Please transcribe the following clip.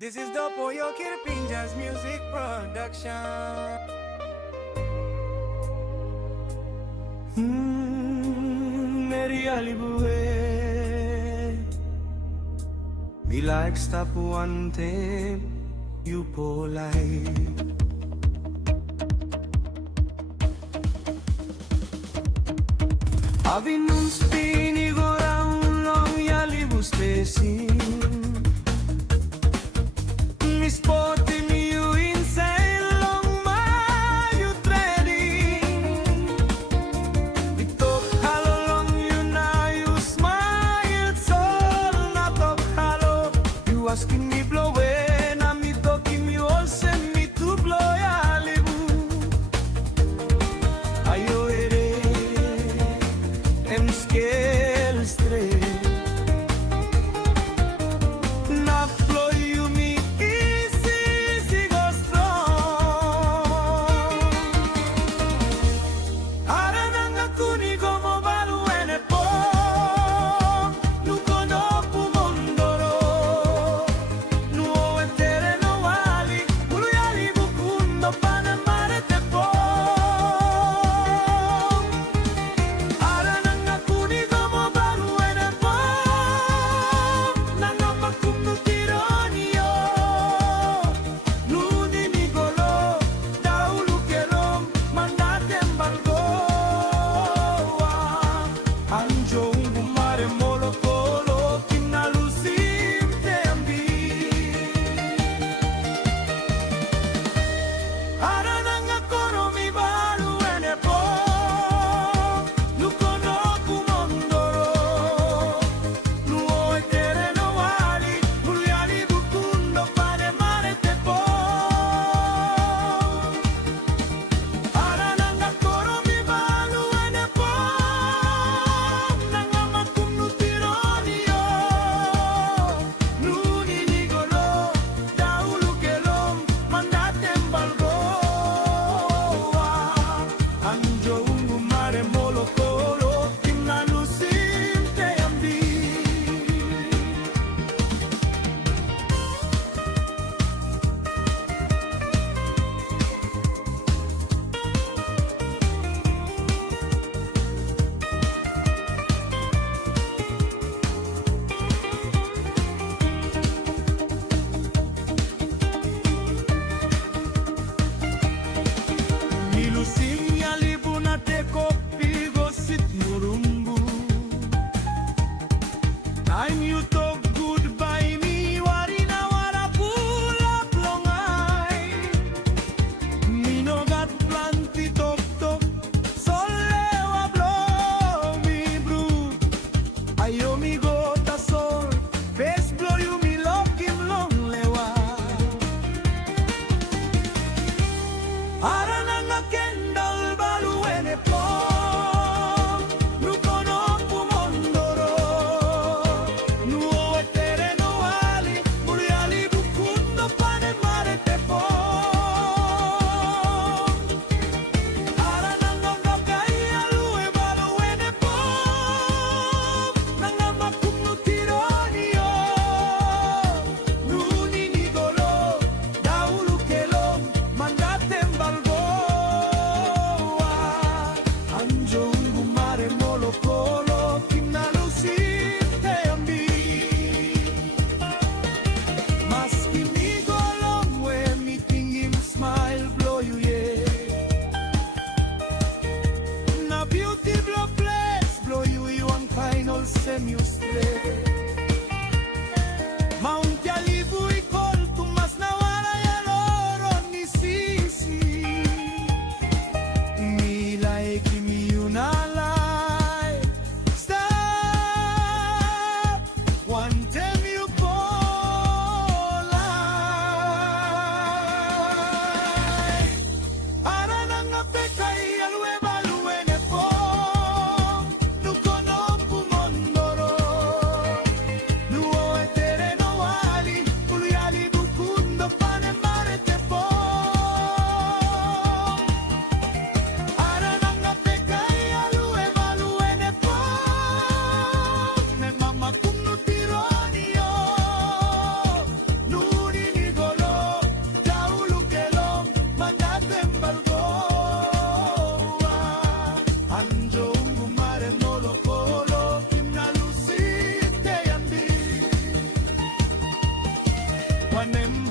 This is the Poyo Kirpinja's music production. Meri Ialibu, me like stop one thing, you polite. Avin un spini gora un long Ialibu spacing. Mi sporti mi you insane long my you trading. Ito halo long you now you smile so not up halo. You asking me blow when I'm me talking you all send me to blow Ialibu. Ayo ere em scale straight. Na flow you me easy Panem